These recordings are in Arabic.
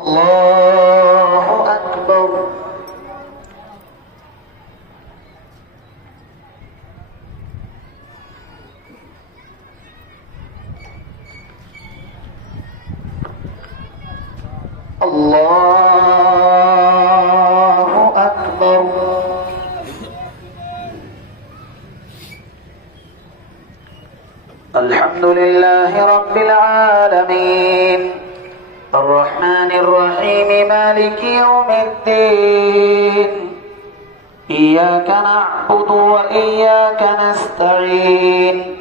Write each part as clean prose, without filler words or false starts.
الله أكبر الله أكبر الحمد لله رب العالمين الرحمن الرحيم مالك يوم الدين إياك نعبد وإياك نستعين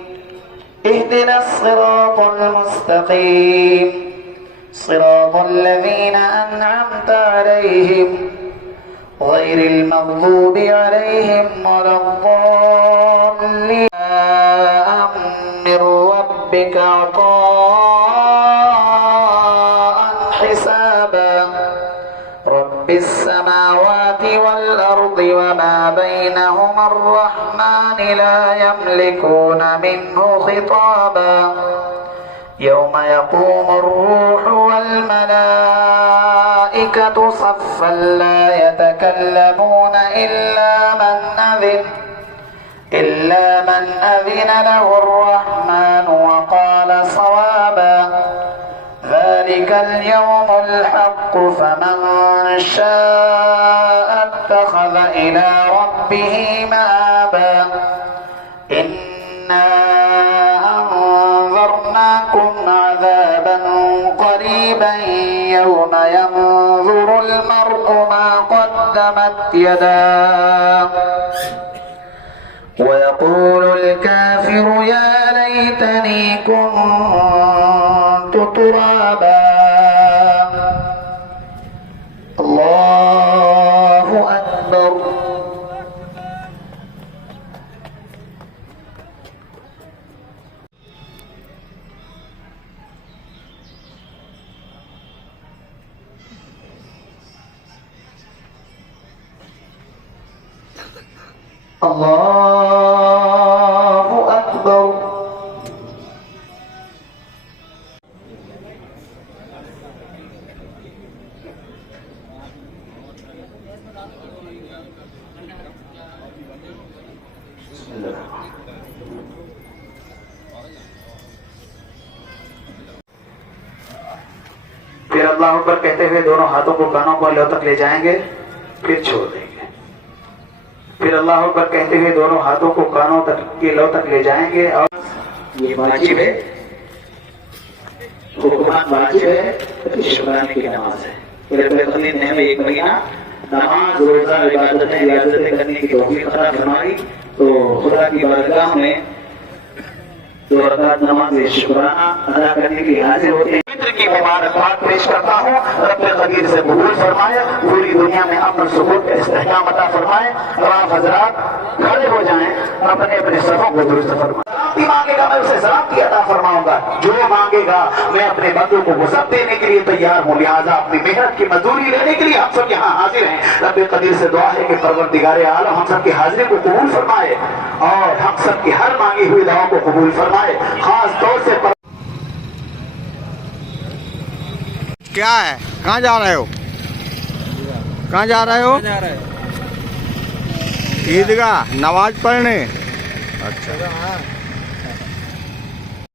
اهدنا الصراط المستقيم صراط الذين أنعمت عليهم غير المغضوب عليهم ولا الضالين من ربك عطاء حسابا رب السماوات والأرض وما بينهما الرحمن لا يملكون منه خطابا يوم يقوم الروح والملائكة صفا لا يتكلمون إلا من أذن له الرحمن وقال صوابا ذلك اليوم الحق فمن شاء اتخذ إلى ربه مآبا إنا أنذرناكم عذابا قريبا يوم ينظر المرء ما قدمت يداه ويقول الكافر يا ليتني كنت ترابا الله أكبر الله أكبر फिर अल्लाह अकबर कहते हुए दोनों हाथों को कानों पर लौ तक ले जाएंगे, फिर छोड़ देंगे। फिर अल्लाह अकबर कहते हुए दोनों हाथों को कानों तक की लौ तक ले जाएंगे। और ये वाजिब है, हुक्मात वाजिब है, शुक्राने की नमाज है। पूरे में एक महीना नमाज रोजा इबादतें करने की तौफीक अता फरमाई, तो खुदा की बारगाह में 2 रकात नमाज शुक्राना अदा करने के लिए हाजिर होते हैं। की मुबारकबाद पेश करता हूँ। रब कदीर से कबूल फरमाए, पूरी दुनिया में अमन सुकून का इस्तेहकाम अता फरमाए। और आप हजरात खड़े हो जाएं, अपने अपने सरों को दुरुस्त फरमाएं। सलामती मांगेगा मैं उसे सलामती अता फरमाऊंगा, जो मांगेगा मैं अपने बंदों को वसअत देने के लिए तैयार हूँ। लिहाजा अपनी मेहनत की मजदूरी लेने के लिए हम सब यहाँ हाजिर हैं। रब कदीर से दुआ है कि परवरदिगार आलम हम सब की हाजिरी को कबूल फरमाए और हम सब की हर मांगी हुई दुआओं को कबूल फरमाए। खास तौर से क्या है, कहाँ जा रहे हो? कहाँ जा रहे हो? ईदगाह नमाज पढ़ने। अच्छा।